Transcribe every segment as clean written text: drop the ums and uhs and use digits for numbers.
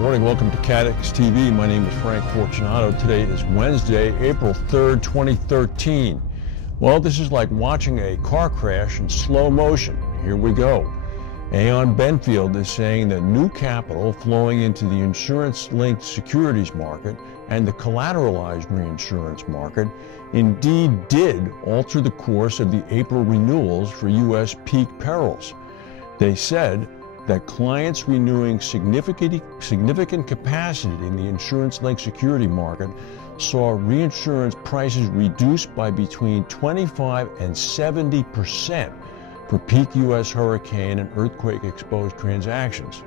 morning. Welcome to CATEX TV. My name is Frank Fortunato. Today is Wednesday, April 3rd, 2013. Well, this is like watching a car crash in slow motion. Here we go. Aon Benfield is saying that new capital flowing into the insurance-linked securities market and the collateralized reinsurance market indeed did alter the course of the April renewals for U.S. peak perils. They said that clients renewing significant capacity in the insurance-linked security market saw reinsurance prices reduced by between 25 and 70% for peak U.S. hurricane and earthquake-exposed transactions.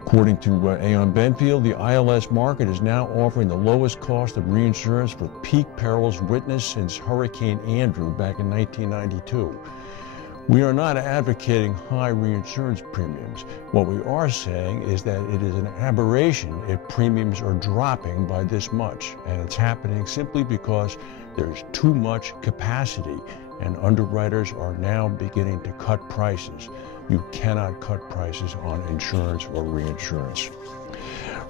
According to Aon Benfield, the ILS market is now offering the lowest cost of reinsurance for peak perils witnessed since Hurricane Andrew back in 1992. We are not advocating high reinsurance premiums. What we are saying is that it is an aberration if premiums are dropping by this much, and it's happening simply because there's too much capacity, and underwriters are now beginning to cut prices. You cannot cut prices on insurance or reinsurance.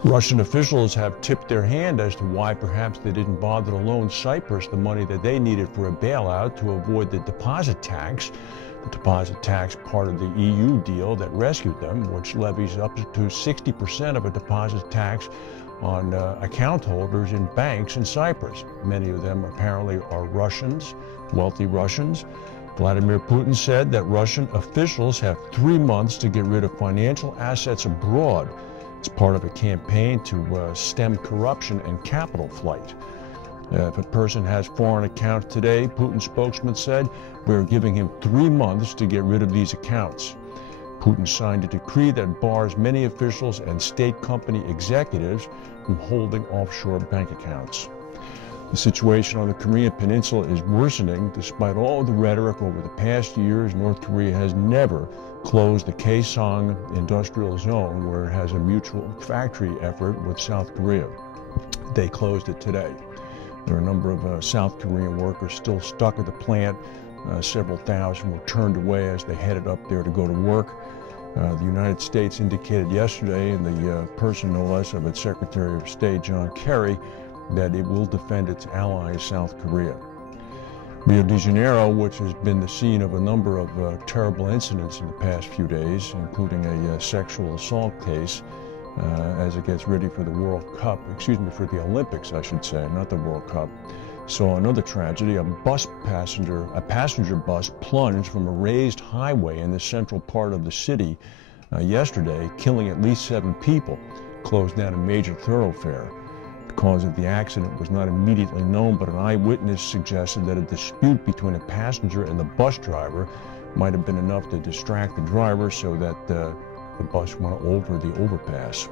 Russian officials have tipped their hand as to why perhaps they didn't bother to loan Cyprus the money that they needed for a bailout to avoid the deposit tax. The deposit tax part of the EU deal that rescued them, which levies up to 60% of a deposit tax on account holders in banks in Cyprus. Many of them apparently are Russians, wealthy Russians. Vladimir Putin said that Russian officials have 3 months to get rid of financial assets abroad. It's part of a campaign to stem corruption and capital flight. If a person has foreign accounts today, Putin's spokesman said, we're giving him 3 months to get rid of these accounts. Putin signed a decree that bars many officials and state company executives from holding offshore bank accounts. The situation on the Korean Peninsula is worsening. Despite all of the rhetoric over the past years, North Korea has never closed the Kaesong industrial zone, where it has a mutual factory effort with South Korea. They closed it today. There are a number of South Korean workers still stuck at the plant. Several thousand were turned away as they headed up there to go to work. The United States indicated yesterday, in the person no less of its Secretary of State, John Kerry, that it will defend its ally, South Korea. Rio de Janeiro, which has been the scene of a number of terrible incidents in the past few days, including a sexual assault case, as it gets ready for the World Cup, for the Olympics, I should say, not the World Cup, saw another tragedy. A passenger bus plunged from a raised highway in the central part of the city yesterday, killing at least 7 people, closed down a major thoroughfare. The cause of the accident was not immediately known, but an eyewitness suggested that a dispute between a passenger and the bus driver might have been enough to distract the driver so that the bus went over the overpass.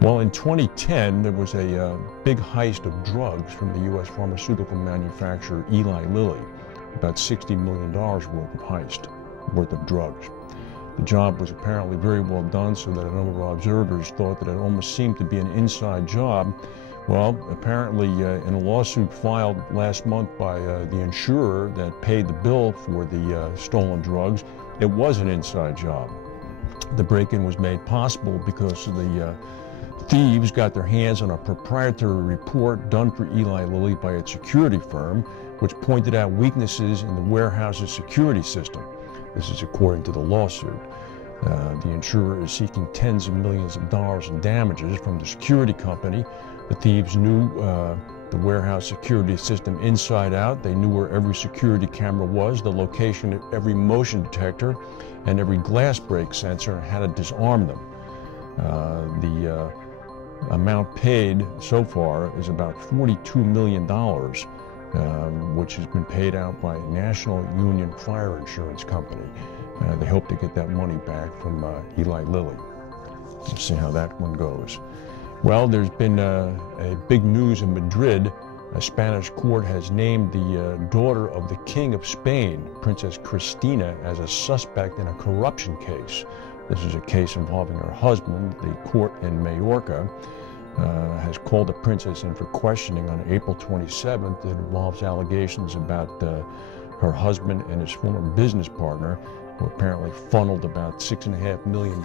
Well, in 2010, there was a big heist of drugs from the U.S. pharmaceutical manufacturer Eli Lilly, about $60 million worth of drugs. The job was apparently very well done, so that a number of observers thought that it almost seemed to be an inside job. Well, apparently in a lawsuit filed last month by the insurer that paid the bill for the stolen drugs, it was an inside job. The break-in was made possible because the thieves got their hands on a proprietary report done for Eli Lilly by its security firm, which pointed out weaknesses in the warehouse's security system. This is according to the lawsuit. The insurer is seeking tens of millions of dollars in damages from the security company. The thieves knew the warehouse security system inside out. They knew where every security camera was, the location of every motion detector, and every glass break sensor, and how to disarm them. The amount paid so far is about $42 million, which has been paid out by National Union Fire Insurance Company. They hope to get that money back from Eli Lilly. We'll see how that one goes. Well, there's been a big news in Madrid. A Spanish court has named the daughter of the King of Spain, Princess Cristina, as a suspect in a corruption case. This is a case involving her husband. The court in Mallorca has called the princess in for questioning on April 27th. It involves allegations about Her husband and his former business partner were apparently funneled about $6.5 million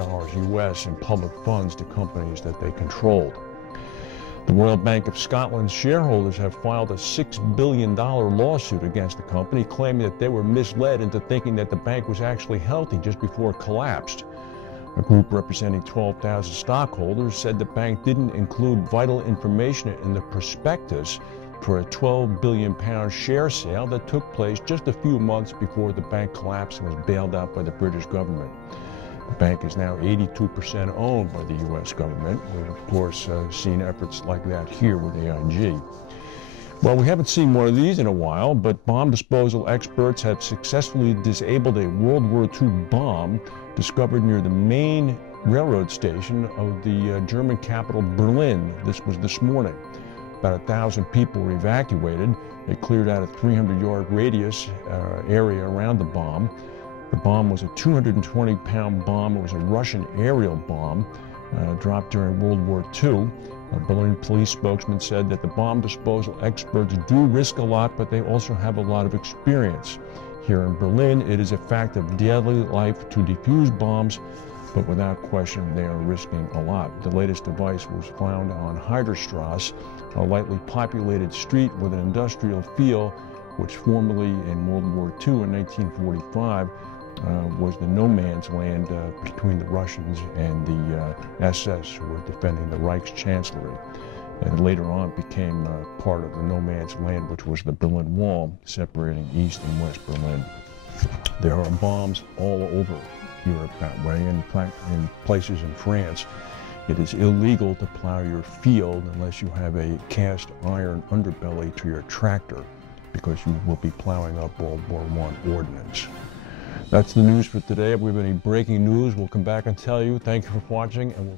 US in public funds to companies that they controlled. The Royal Bank of Scotland's shareholders have filed a $6 billion lawsuit against the company, claiming that they were misled into thinking that the bank was actually healthy just before it collapsed. A group representing 12,000 stockholders said the bank didn't include vital information in the prospectus for a £12 billion share sale that took place just a few months before the bank collapsed and was bailed out by the British government. The bank is now 82% owned by the U.S. government. We've, of course, seen efforts like that here with AIG. Well, we haven't seen one of these in a while, but bomb disposal experts have successfully disabled a World War II bomb discovered near the main railroad station of the German capital, Berlin. This was this morning. About 1,000 people were evacuated. They cleared out a 300-yard radius area around the bomb. The bomb was a 220-pound bomb. It was a Russian aerial bomb dropped during World War II. A Berlin police spokesman said that the bomb disposal experts do risk a lot, but they also have a lot of experience. Here in Berlin, it is a fact of daily life to defuse bombs, but without question, they are risking a lot. The latest device was found on Heiderstrasse, a lightly populated street with an industrial feel, which formerly in World War II in 1945 was the no man's land between the Russians and the SS, who were defending the Reich's chancellery. And later on became part of the no man's land, which was the Berlin Wall, separating East and West Berlin. There are bombs all over Europe that way. In fact, in places in France, it is illegal to plow your field unless you have a cast iron underbelly to your tractor, because you will be plowing up World War I ordnance. That's the news for today. If we have any breaking news, we'll come back and tell you. Thank you for watching, and we'll